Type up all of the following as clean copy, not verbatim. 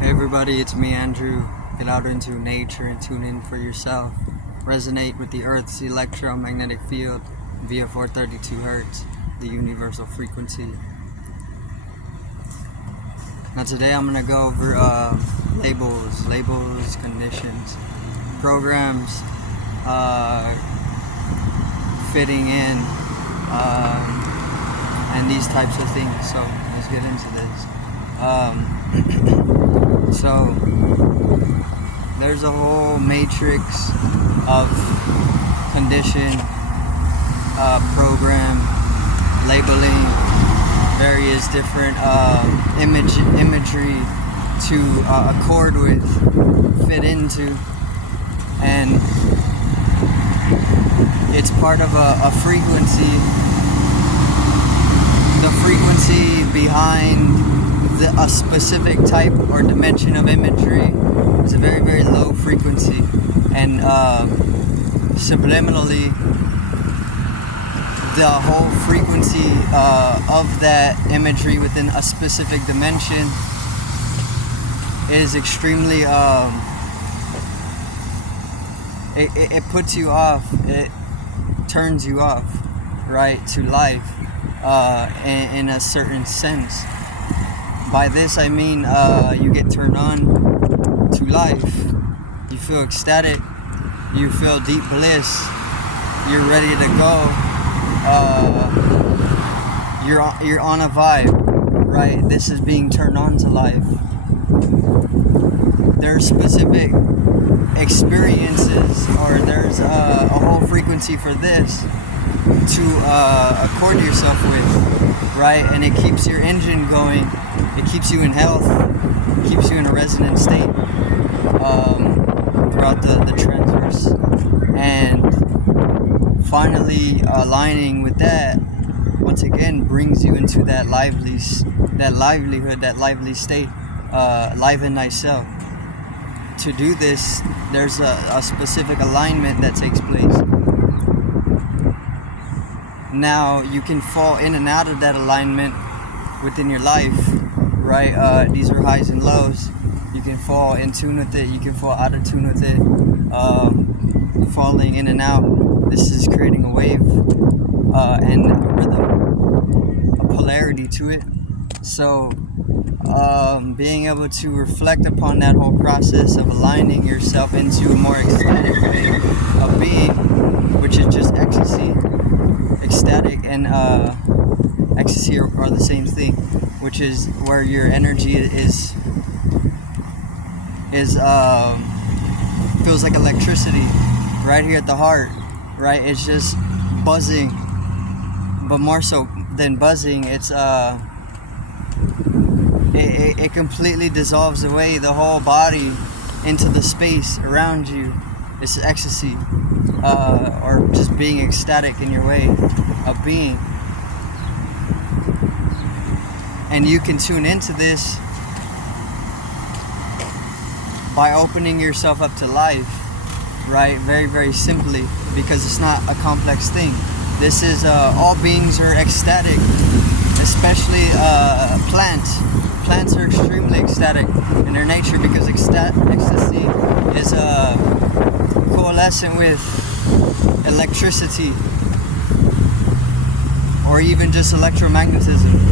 Hey everybody, it's me Andrew. Get out into nature and tune in for yourself. Resonate with the Earth's electromagnetic field via 432 Hertz, the universal frequency. Now today I'm going to go over labels, conditions, programs, fitting in, and these types of things. So let's get into this. So there's a whole matrix of condition, program, labeling, various different imagery to accord with, fit into, and it's part of a frequency. The frequency behind a specific type or dimension of imagery is a very, very low frequency, and subliminally the whole frequency of that imagery within a specific dimension is extremely it puts you off, it turns you off, right, to life in a certain sense. By this I mean you get turned on to life. You feel ecstatic. You feel deep bliss. You're ready to go. You're on a vibe, right? This is being turned on to life. There's specific experiences, or there's a whole frequency for this to accord yourself with, right? And it keeps your engine going. It keeps you in health, keeps you in a resonant state throughout the transverse. And finally aligning with that, once again, brings you into that livelihood, that lively state, live in thyself. To do this, there's a specific alignment that takes place. Now, you can fall in and out of that alignment within your life, right? These are highs and lows. You can fall in tune with it, you can fall out of tune with it. Falling in and out, this is creating a wave and a rhythm, a polarity to it. So being able to reflect upon that whole process of aligning yourself into a more ecstatic state of being, which is just ecstasy. Ecstatic and ecstasy are the same thing, which is where your energy is feels like electricity right here at the heart, right? It's just buzzing, but more so than buzzing, it's it completely dissolves away the whole body into the space around you. It's ecstasy, or just being ecstatic in your way of being. And you can tune into this by opening yourself up to life, right? Very, very simply, because it's not a complex thing. This is, all beings are ecstatic, especially plants. Plants are extremely ecstatic in their nature because ecstasy is coalescent with electricity, or even just electromagnetism.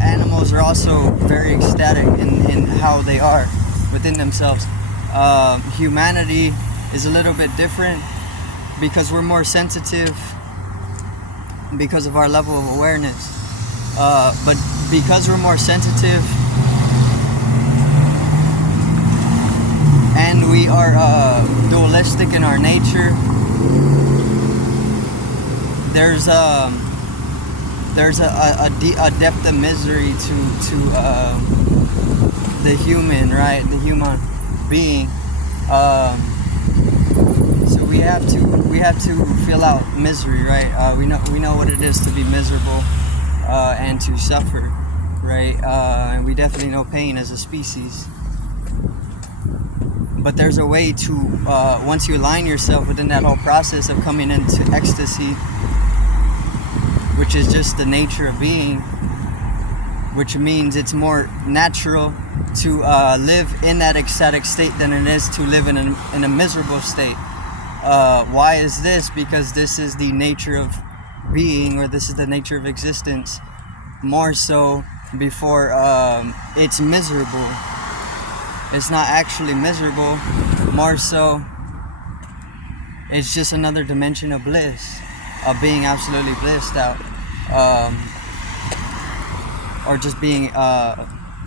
Animals are also very ecstatic in how they are within themselves. Humanity is a little bit different because we're more sensitive because of our level of awareness. But because we're more sensitive and we are dualistic in our nature, there's a depth of misery to the human, right? The human being. So we have to feel out misery, right? We know what it is to be miserable and to suffer, right? And we definitely know pain as a species. But there's a way to once you align yourself within that whole process of coming into ecstasy, which is just the nature of being, which means it's more natural to live in that ecstatic state than it is to live in a miserable state. Why is this? Because this is the nature of being, or this is the nature of existence, more so before it's miserable. It's not actually miserable, more so it's just another dimension of bliss, of being absolutely blissed out, or just being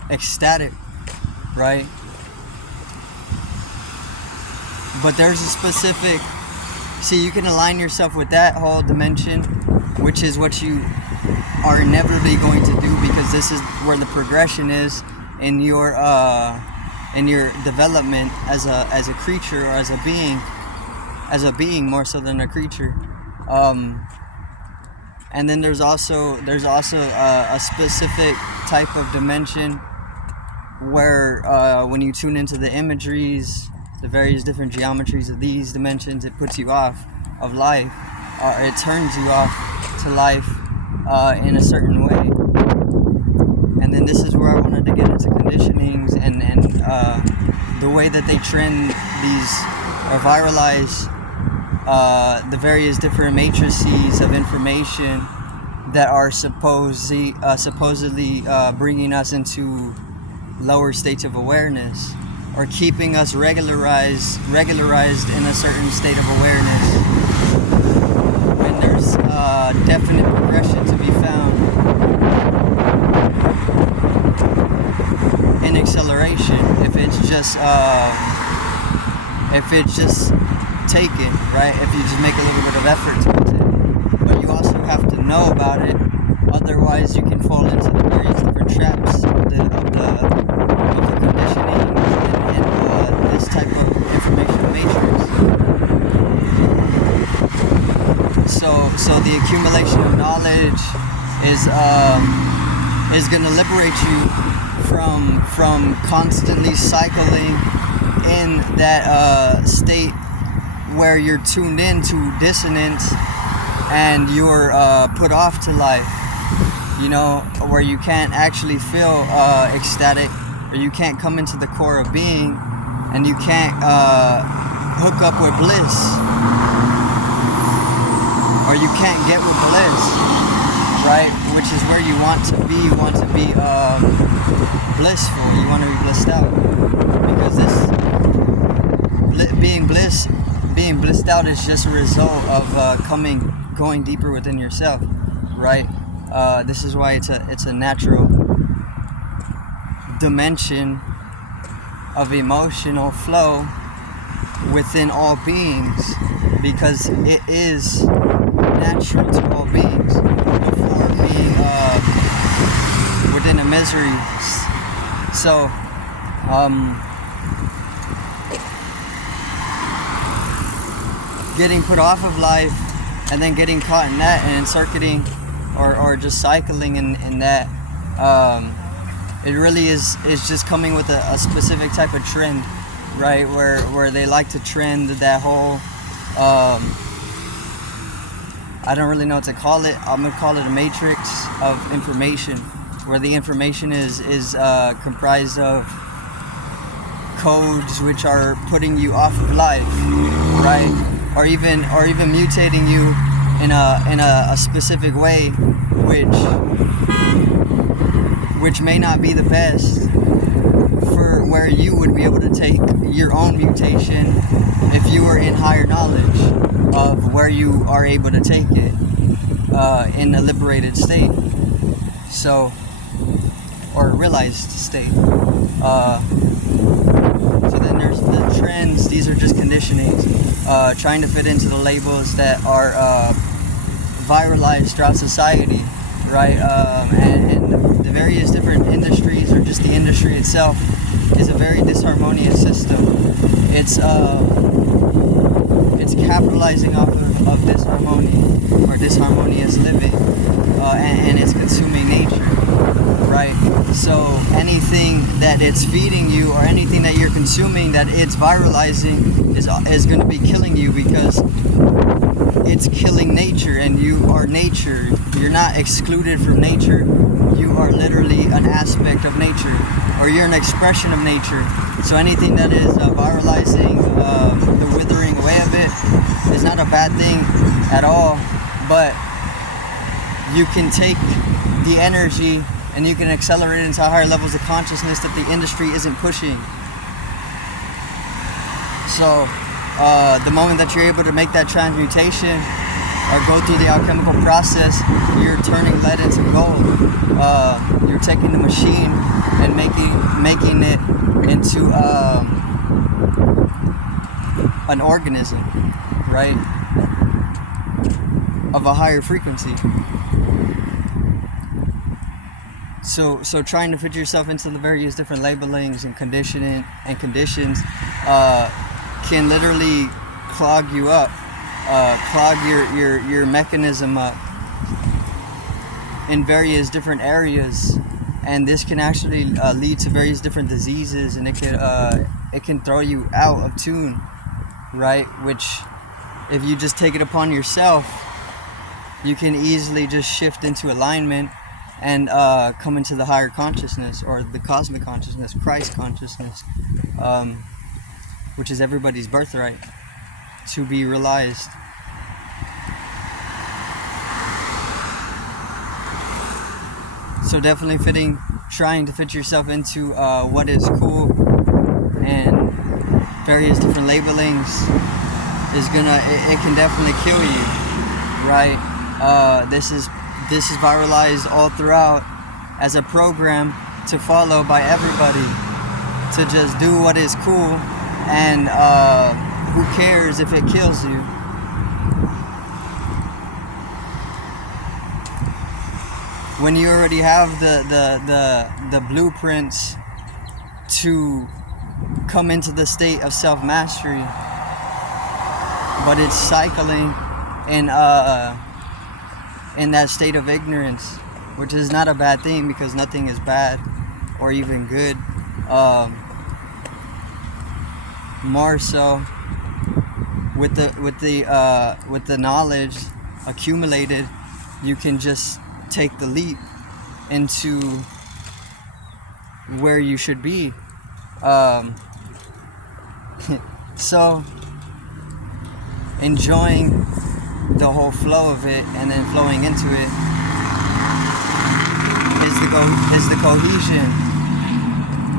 ecstatic, right? But there's a specific, see, you can align yourself with that whole dimension, which is what you are inevitably going to do, because this is where the progression is in your development as a creature, or as a being more so than a creature. And then there's also a specific type of dimension where when you tune into the imageries, the various different geometries of these dimensions, it puts you off of life, it turns you off to life in a certain way. And then this is where I wanted to get into conditionings and the way that they trend these or viralize the various different matrices of information that are supposedly bringing us into lower states of awareness, or keeping us regularized in a certain state of awareness, when there's definite progression to be found in acceleration if it's just taken, right? If you just make a little bit of effort towards it. But you also have to know about it, otherwise you can fall into the various different traps of the conditioning and this type of information matrix. So the accumulation of knowledge is going to liberate you from constantly cycling in that state where you're tuned in to dissonance and you're put off to life, you know, where you can't actually feel ecstatic, or you can't come into the core of being, and you can't hook up with bliss, or you can't get with bliss, right? Which is where you want to be. You want to be blissful. You want to be blissed out, because this being blissed out is just a result of going deeper within yourself, right? This is why it's a natural dimension of emotional flow within all beings, because it is natural to all beings before being within a misery. So getting put off of life and then getting caught in that and circuiting or just cycling in that, it really is just coming with a specific type of trend, right? Where they like to trend that whole, I don't really know what to call it. I'm gonna call it a matrix of information, where the information is comprised of codes which are putting you off of life, right? Or even mutating you in a specific way, which may not be the best for where you would be able to take your own mutation if you were in higher knowledge of where you are able to take it in a liberated state, so, or a realized state. So then there's the trends. These are just conditionings, trying to fit into the labels that are viralized throughout society, right? And the various different industries, or just the industry itself, is a very disharmonious system. It's capitalizing off of disharmony, or disharmonious living, and it's consuming nature, right? So anything that it's feeding you, or anything that you're consuming that it's viralizing, is going to be killing you, because it's killing nature, and you are nature. You're not excluded from nature. you are literally an aspect of nature, or you're an expression of nature. So anything that is viralizing the withering away of it is not a bad thing at all, but you can take the energy and you can accelerate it into higher levels of consciousness that the industry isn't pushing. So the moment that you're able to make that transmutation or go through the alchemical process, you're turning lead into gold. You're taking the machine and making it into an organism, right, of a higher frequency. So trying to fit yourself into the various different labelings and conditions can literally clog you up, clog your mechanism up in various different areas, and this can actually lead to various different diseases, and it can throw you out of tune, right? Which, if you just take it upon yourself, you can easily just shift into alignment and come into the higher consciousness, or the cosmic consciousness, Christ consciousness, which is everybody's birthright to be realized. So definitely trying to fit yourself into what is cool and various different labelings it can definitely kill you, right? This is viralized all throughout as a program to follow by everybody, to just do what is cool, and who cares if it kills you? When you already have the blueprints to come into the state of self-mastery, but it's cycling in that state of ignorance, which is not a bad thing, because nothing is bad or even good. More so with the knowledge accumulated, you can just take the leap into where you should be. So enjoying the whole flow of it, and then flowing into it, is the cohesion.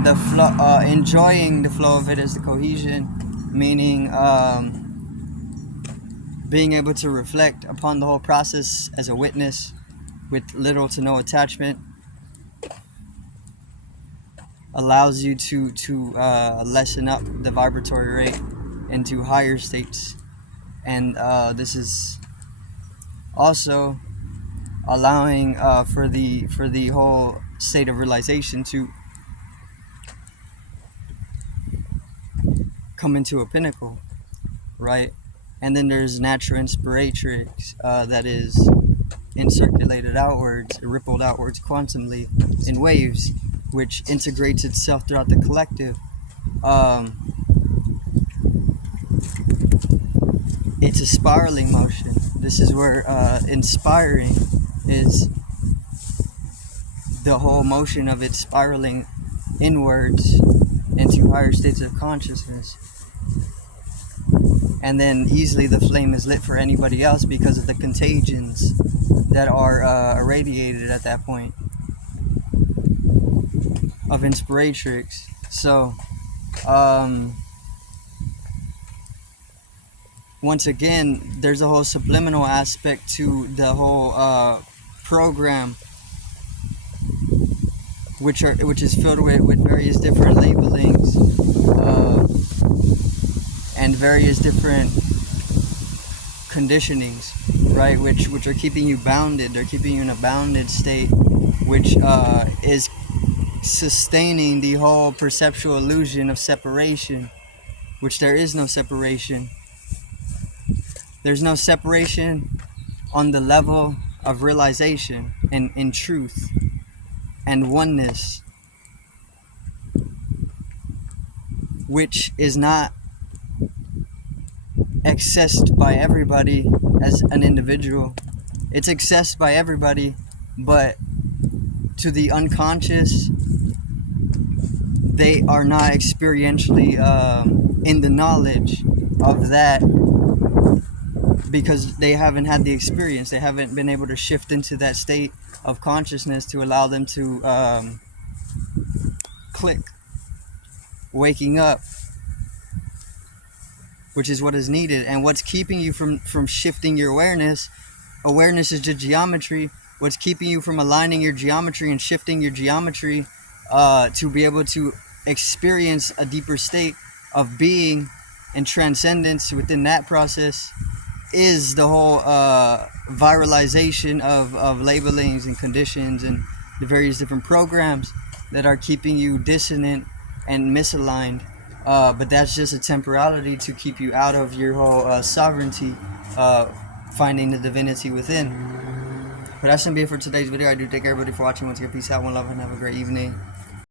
The flow, enjoying the flow of it is the cohesion, meaning being able to reflect upon the whole process as a witness with little to no attachment allows you to lessen up the vibratory rate into higher states. And this is also allowing for the whole state of realization to come into a pinnacle, right? And then there's natural inspiratrix that is incirculated outwards, rippled outwards quantumly in waves, which integrates itself throughout the collective. It's a spiraling motion. This is where inspiring is the whole motion of it spiraling inwards into higher states of consciousness. And then easily the flame is lit for anybody else because of the contagions that are irradiated at that point of inspiratrix. So once again, there's a whole subliminal aspect to the whole program, which is filled with various different labelings and various different conditionings, right? Which are keeping you bounded. They're keeping you in a bounded state, which is sustaining the whole perceptual illusion of separation, which there is no separation. There's no separation on the level of realization and in truth and oneness, which is not accessed by everybody as an individual. It's accessed by everybody, but to the unconscious, they are not experientially in the knowledge of that, because they haven't had the experience. They haven't been able to shift into that state of consciousness to allow them to click, waking up, which is what is needed. And what's keeping you from shifting your awareness is just geometry. What's keeping you from aligning your geometry and shifting your geometry to be able to experience a deeper state of being and transcendence within that process is the whole viralization of labelings and conditions and the various different programs that are keeping you dissonant and misaligned. But that's just a temporality to keep you out of your whole sovereignty, finding the divinity within. But that's going to be it for today's video. I do thank everybody for watching. Once again, peace out, one love, and have a great evening.